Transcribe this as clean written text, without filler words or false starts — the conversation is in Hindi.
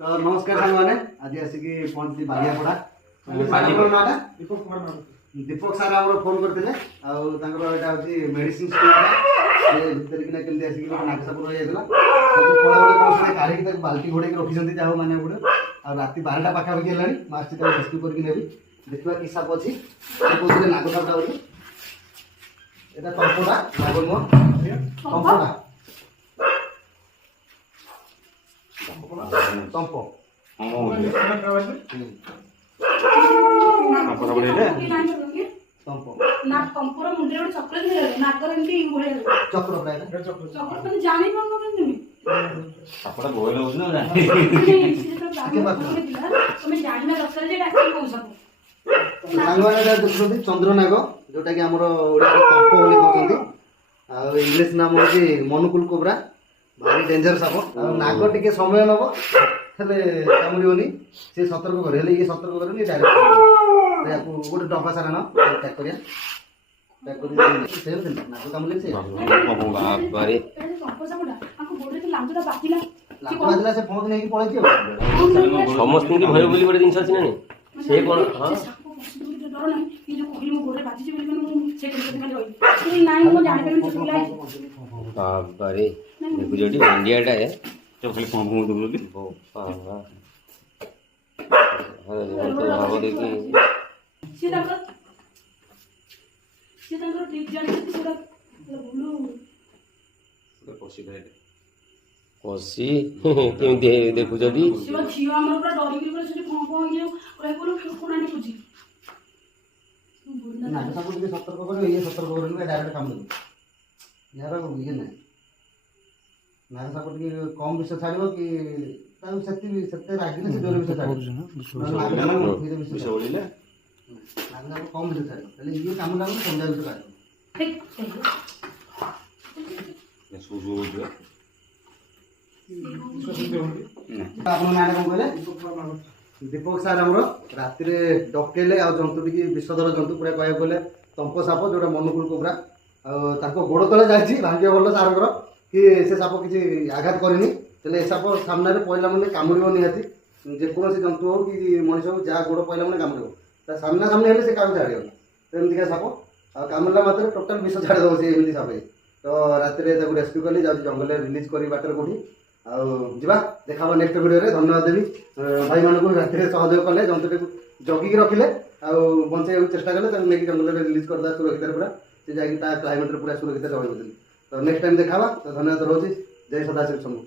तो नमस्कार सांग मैंने आज आसिकी पहुंची बालियापड़ा दीपक सार आम फोन करते मेडिसिन स्टोर भर कि आसिक नागसापुर रही जाता सब काढ़ी बाल्टी घोड़े रखी जहाँ मैंने गोटे राति 12टा पाखापाखि है मास्टर रेस्क्यू करके नेबी देखा कि साप अच्छी कौन नागसापटा बोली এটা টম্পটা নাগর নুহ টম্পটা টম্প ना टम्पर मुंडे गोटे चक्र नागर एमती चक्र प्राय चक्र तुम जानी पार तुम आपड़ा गोल हो ना तुम जाना दरकार जे डाक्टर कौन सब सांगवाने देखुଛନ୍ତି ଚନ୍ଦ୍ରନାଗ जोटा कि हमर ओडिया टम्प बोली कहते इंग्लिश नाम हूँ मनुकुल कोबरा भारी डेंजर साप नाग टिके समय नब कामुड़नी से सतर्क करे ये सतर्क करे डायरेक्ट गोटे डब्बा सारा न पैक करिया नाग कामुड़े से बाजिला से फोन नहीं पड़े समस्त भय बोली गोटे जिन अच्छी ना से कौन डर ना ये जो कहली मो गोरे बाजी बोली से खाली नाइ मो जानि पारम से बुलाई बाबा रे देखु जोटी इंडिया टा है तो खाली फोन फोन बोली बाबा हां तो भाव देखी से ताकर ट्रिक जानि सेटा बोलू कोसी गए कोसी केमती देखु जोटी शिव झियो हमर पूरा डरी के से फोन फोन ये ओए बोलू कोना नहीं पूछी नाग साप टिके सतर्क करे ये सतर्क करे डायरेक्ट काम दे यार ये ना नाग साप टिके कम विष छाड़िबो कि ताऊ सत्य रागिले से जोर विष छाड़िबो विष बोलिले नाग साप कम विष छाड़िबो तले ये काम ना समझा विष छाड़िबो ठीक ये सुजु हो गया आपन नाम कोन कहले दीपक सार आमर राति डकेले आ जंतु टी विषधर जंतु पूरा कह गले तंप साप जो मनुकुल कोबरा गोड़ तले जाइए भाग्य भल सार कि से साप किसी आघात करनी तेल साप सामने पड़ा मैंने कामुड़ निहाती जेकोसी जंतु हो कि मनीष हो जहाँ गोड़ पड़ा मैंने कामुड़ सामना सामने हेल्ले से क्या छाड़ एमती साप आमुड़ा मात्र टोटाल विष छाड़देव से एमती साप तो राति रेस्क्यू कली जाऊँ जंगल रिलीज कर बाटर कौटी आवा देखा नेक्स्ट वीडियो रे धन्यवाद देवी भाई मानक राति सहयोग कले जंतु जगिक रखिले बंचाई चेष्टा कले नहीं जंगल रिलीज करदा सुरक्षित पूरा से जाकि क्लाइमेट पूरा सुरक्षित रही तो नेक्स्ट टाइम देखा तो धन्यवाद रोज जय सदाशिव शंभु।